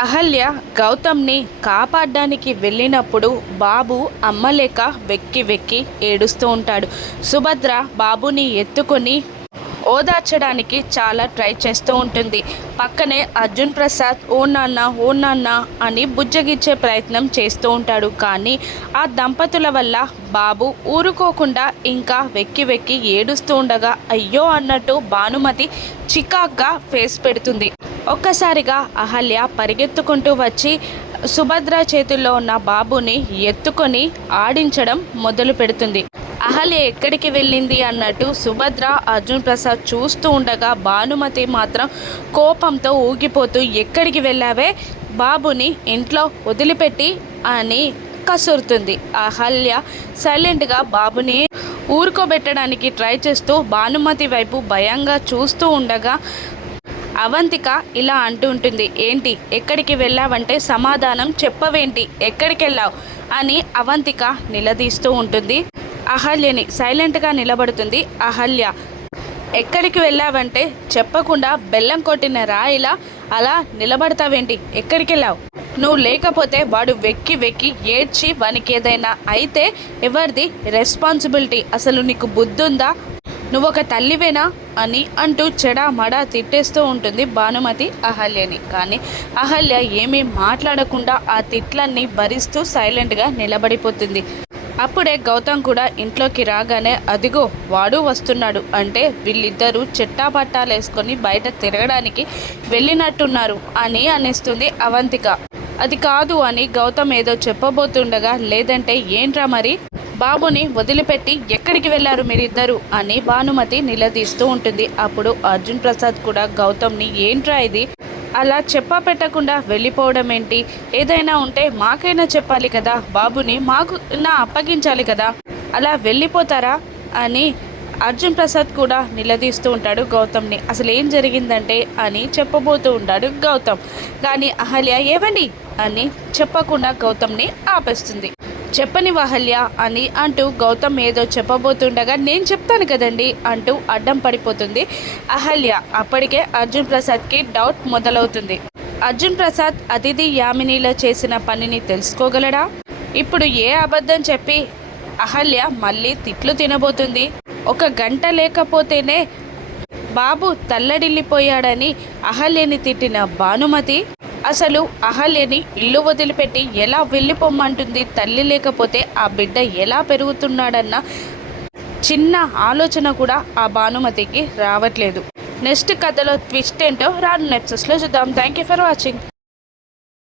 అహల్య గౌతమ్ని కాపాడడానికి వెళ్ళినప్పుడు బాబు అమ్మలేక వెక్కి వెక్కి ఏడుస్తూ ఉంటాడు. సుభద్ర బాబుని ఎత్తుకొని ఓదార్చడానికి చాలా ట్రై చేస్తూ ఉంటుంది. పక్కనే అర్జున్ ప్రసాద్ ఓ నాన్న ఓ నాన్న అని బుజ్జగిచ్చే ప్రయత్నం చేస్తూ ఉంటాడు. కానీ ఆ దంపతుల వల్ల బాబు ఊరుకోకుండా ఇంకా వెక్కి వెక్కి ఏడుస్తూ ఉండగా అయ్యో అన్నట్టు భానుమతి చికాగ్గా ఫేస్ పెడుతుంది. ఒక్కసారిగా అహల్య పరిగెత్తుకుంటూ వచ్చి సుభద్ర చేతుల్లో ఉన్న బాబుని ఎత్తుకొని ఆడించడం మొదలు పెడుతుంది. అహల్య ఎక్కడికి వెళ్ళింది అన్నట్టు సుభద్ర అర్జున్ ప్రసాద్ చూస్తూ ఉండగా భానుమతి మాత్రం కోపంతో ఊగిపోతూ ఎక్కడికి వెళ్ళావే, బాబుని ఇంట్లో వదిలిపెట్టి అని కసురుతుంది. అహల్య సైలెంట్గా బాబుని ఊరుకోబెట్టడానికి ట్రై చేస్తూ భానుమతి వైపు భయంగా చూస్తూ ఉండగా అవంతిక ఇలా అంటూ ఉంటుంది, ఏంటి ఎక్కడికి వెళ్ళావంటే సమాధానం చెప్పవేంటి, ఎక్కడికి వెళ్ళావు అని అవంతిక నిలదీస్తూ ఉంటుంది. అహల్యని సైలెంట్గా నిలబడుతుంది అహల్య. ఎక్కడికి వెళ్ళావంటే చెప్పకుండా బెల్లం కొట్టిన రాయిలా అలా నిలబడతావేంటి, ఎక్కడికి వెళ్ళావు, నువ్వు లేకపోతే వాడు వెక్కి వెక్కి ఏడ్చి వానికి ఏదైనా అయితే ఎవరిది రెస్పాన్సిబిలిటీ, అసలు నీకు బుద్ధుందా, నువ్వొక తల్లివేనా అని అంటూ చెడామడా తిట్టేస్తూ ఉంటుంది భానుమతి అహల్యని. కానీ అహల్య ఏమీ మాట్లాడకుండా ఆ తిట్లన్నీ భరిస్తూ సైలెంట్గా నిలబడిపోతుంది. అప్పుడే గౌతమ్ కూడా ఇంట్లోకి రాగానే అదిగో వాడు వస్తున్నాడు అంటే వీళ్ళిద్దరూ చెట్టాపట్టాలు వేసుకొని బయట తిరగడానికి వెళ్ళినట్టున్నారు అని అనేస్తుంది అవంతిక. అది కాదు అని గౌతమ్ ఏదో చెప్పబోతుండగా లేదంటే ఏంట్రా మరి, బాబుని వదిలిపెట్టి ఎక్కడికి వెళ్ళారు మీరిద్దరు అని భానుమతి నిలదీస్తూ ఉంటుంది. అప్పుడు అర్జున్ ప్రసాద్ కూడా గౌతమ్ని ఏంట్రా ఇది అలా చెప్పా పెట్టకుండా వెళ్ళిపోవడం ఏంటి, ఏదైనా ఉంటే మాకైనా చెప్పాలి కదా, బాబుని మాకు అప్పగించాలి కదా, అలా వెళ్ళిపోతారా అని అర్జున్ ప్రసాద్ కూడా నిలదీస్తూ ఉంటాడు గౌతమ్ని. అసలు ఏం జరిగిందంటే అని చెప్పబోతూ ఉంటాడు గౌతమ్. కానీ అహల్య ఏవండి అని చెప్పకుండా గౌతమ్ని ఆపేస్తుంది. చెప్పని అహల్య అని అంటూ గౌతమ్ ఏదో చెప్పబోతుండగా నేను చెప్తాను కదండి అంటూ అడ్డం పడిపోతుంది అహల్య. అప్పటికే అర్జున్ ప్రసాద్కి డౌట్ మొదలవుతుంది. అర్జున్ ప్రసాద్ అతిథి యామినిలో చేసిన పనిని తెలుసుకోగలడా, ఇప్పుడు ఏ అబద్ధం చెప్పి అహల్య మళ్ళీ తిట్లు తినబోతుంది, ఒక గంట లేకపోతేనే బాబు తల్లడిల్లిపోయాడని అహల్యని తిట్టిన భానుమతి అసలు అహల్యని ఇల్లు వదిలిపెట్టి ఎలా వెళ్ళిపోమ్మంటుంది, తల్లి లేకపోతే ఆ బిడ్డ ఎలా పెరుగుతున్నాడన్న చిన్న ఆలోచన కూడా ఆ భానుమతికి రావట్లేదు. నెక్స్ట్ కథలో ట్విస్ట్ ఏంటో రాను ఎపిసోడ్స్లో చూద్దాం. Thank you for watching.